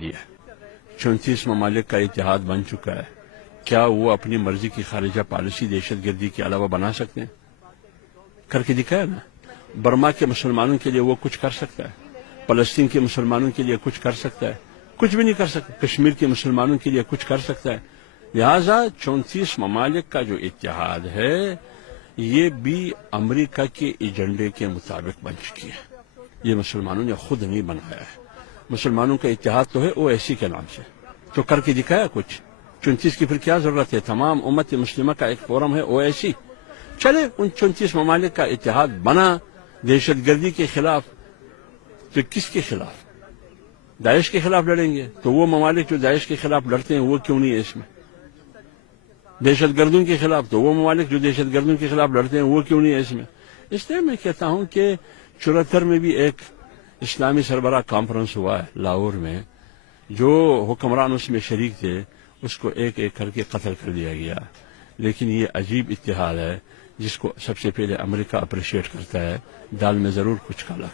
دیا، 34 ممالک کا اتحاد بن چکا ہے، کیا وہ اپنی مرضی کی خارجہ پالیسی دہشت گردی کے علاوہ بنا سکتے ہیں؟ کر کے دکھایا نا۔ برما کے مسلمانوں کے لیے وہ کچھ کر سکتا ہے، فلسطین کے مسلمانوں کے لیے کچھ کر سکتا ہے؟ کچھ بھی نہیں کر سکتا۔ کشمیر کے مسلمانوں کے لیے کچھ کر سکتا ہے؟ لہذا 34 ممالک کا جو اتحاد ہے یہ بھی امریکہ کے ایجنڈے کے مطابق بن چکی ہے، یہ مسلمانوں نے خود نہیں بنایا ہے۔ مسلمانوں کا اتحاد تو ہے او ایس سی کے نام سے، تو کر کے دکھایا کچھ۔ 34 کی پھر کیا ضرورت ہے؟ تمام امت مسلمہ کا ایک فورم ہے او ایس سی، چلے ان 34 ممالک کا اتحاد بنا دہشت گردی کے خلاف، تو کس کے خلاف؟ داعش کے خلاف لڑیں گے، تو وہ ممالک جو داعش کے خلاف لڑتے ہیں وہ کیوں نہیں ہے اس میں؟ دہشت گردوں کے خلاف، تو وہ ممالک جو دہشت گردوں کے خلاف لڑتے ہیں وہ کیوں نہیں ہے اس میں؟ اس لیے میں کہتا ہوں کہ 74 میں بھی ایک اسلامی سربراہ کانفرنس ہوا ہے لاہور میں، جو حکمران اس میں شریک تھے اس کو ایک ایک کر کے قتل کر دیا گیا۔ لیکن یہ عجیب اتحاد ہے جس کو سب سے پہلے امریکہ اپریشیٹ کرتا ہے، دال میں ضرور کچھ کالا